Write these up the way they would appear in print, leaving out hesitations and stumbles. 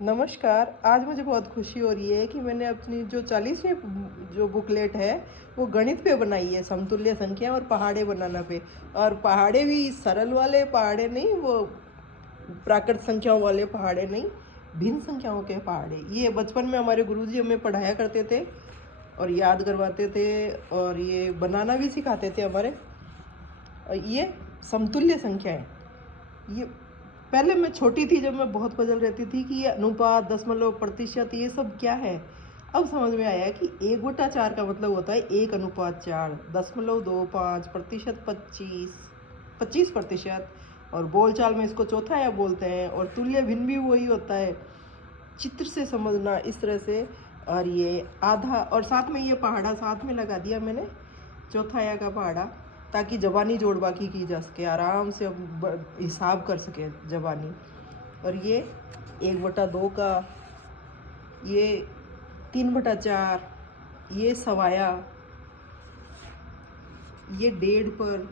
नमस्कार। आज मुझे बहुत खुशी हो रही है कि मैंने अपनी जो 40वीं जो बुकलेट है, वो गणित पे बनाई है, समतुल्य संख्या और पहाड़े बनाना पे। और पहाड़े भी सरल वाले पहाड़े नहीं, वो प्राकृत संख्याओं वाले पहाड़े नहीं, भिन्न संख्याओं के पहाड़े। ये बचपन में हमारे गुरुजी हमें पढ़ाया करते थे और याद करवाते थे और ये बनाना भी सिखाते थे हमारे। ये समतुल्य संख्या है। ये पहले मैं छोटी थी जब मैं बहुत पजल रहती थी कि ये अनुपात, दशमलव, प्रतिशत ये सब क्या है। अब समझ में आया कि 1/4 का मतलब होता है 1:4, 0.25, प्रतिशत 25% और बोलचाल में इसको चौथाया बोलते हैं। और तुल्य भिन्न भी वही होता है, चित्र से समझना इस तरह से। और ये आधा और साथ में ये पहाड़ा साथ में लगा दिया मैंने, चौथाया का पहाड़ा, ताकि जबानी जोड़ बाकी की जा सके, आराम से हिसाब कर सके जबानी। और ये 1/2 का, ये 3/4, ये सवाया, ये 1.5 पर,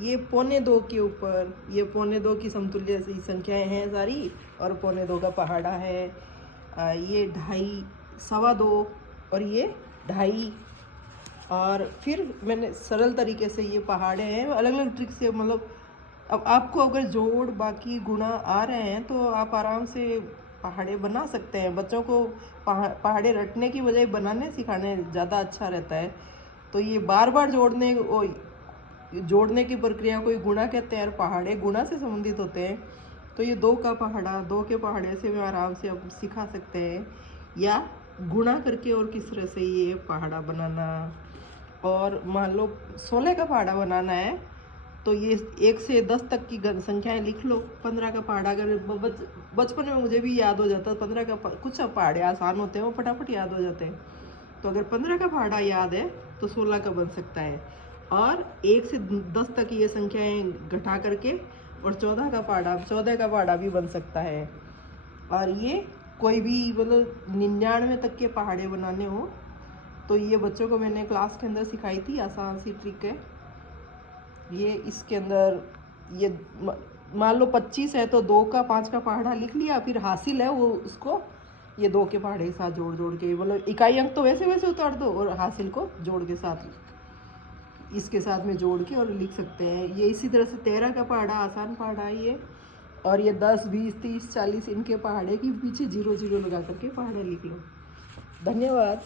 ये 1.25 के ऊपर, ये 1.25 की समतुल्य संख्याएं हैं सारी और 1.25 का पहाड़ा है। ये 2.5, 2.25 और ये 2.5। और फिर मैंने सरल तरीके से ये पहाड़े हैं अलग अलग ट्रिक से, मतलब अब आपको अगर जोड़ बाकी गुणा आ रहे हैं तो आप आराम से पहाड़े बना सकते हैं। बच्चों को पहाड़े रटने की बजाय बनाने सिखाने ज़्यादा अच्छा रहता है। तो ये बार बार जोड़ने की प्रक्रिया को गुणा कहते हैं और पहाड़े गुणा से संबंधित होते हैं। तो ये 2 का पहाड़ा, 2 के पहाड़े से मैं आराम से अब सिखा सकते हैं, या गुणा करके और किस तरह से ये पहाड़ा बनाना। और मान लो 16 का पहाड़ा बनाना है तो ये 1 से 10 तक की संख्याएं लिख लो। 15 का पहाड़ा अगर बचपन में मुझे भी याद हो जाता, 15 का कुछ पहाड़े आसान होते हैं, वो फटाफट याद हो जाते हैं। तो अगर 15 का पहाड़ा याद है तो 16 का बन सकता है। और 1 से 10 तक ये संख्याएं घटा करके और 14 का पहाड़ा भी बन सकता है। और ये कोई भी मतलब 99 तक के पहाड़े बनाने हो तो ये बच्चों को मैंने क्लास के अंदर सिखाई थी, आसान सी ट्रिक है ये। इसके अंदर ये मान लो 25 है तो 2 का 5 का पहाड़ा लिख लिया, फिर हासिल है वो उसको ये 2 के पहाड़े के साथ जोड़ जोड़ के, मतलब इकाई अंक तो वैसे वैसे उतार दो और हासिल को जोड़ के साथ इसके साथ में जोड़ के और लिख सकते हैं। ये इसी तरह से 13 का पहाड़ा आसान पहाड़ा है ये। और ये 10, 20, 30, 40 इनके पहाड़े की पीछे 0 0 लगा करके पहाड़ा लिख लो। धन्यवाद।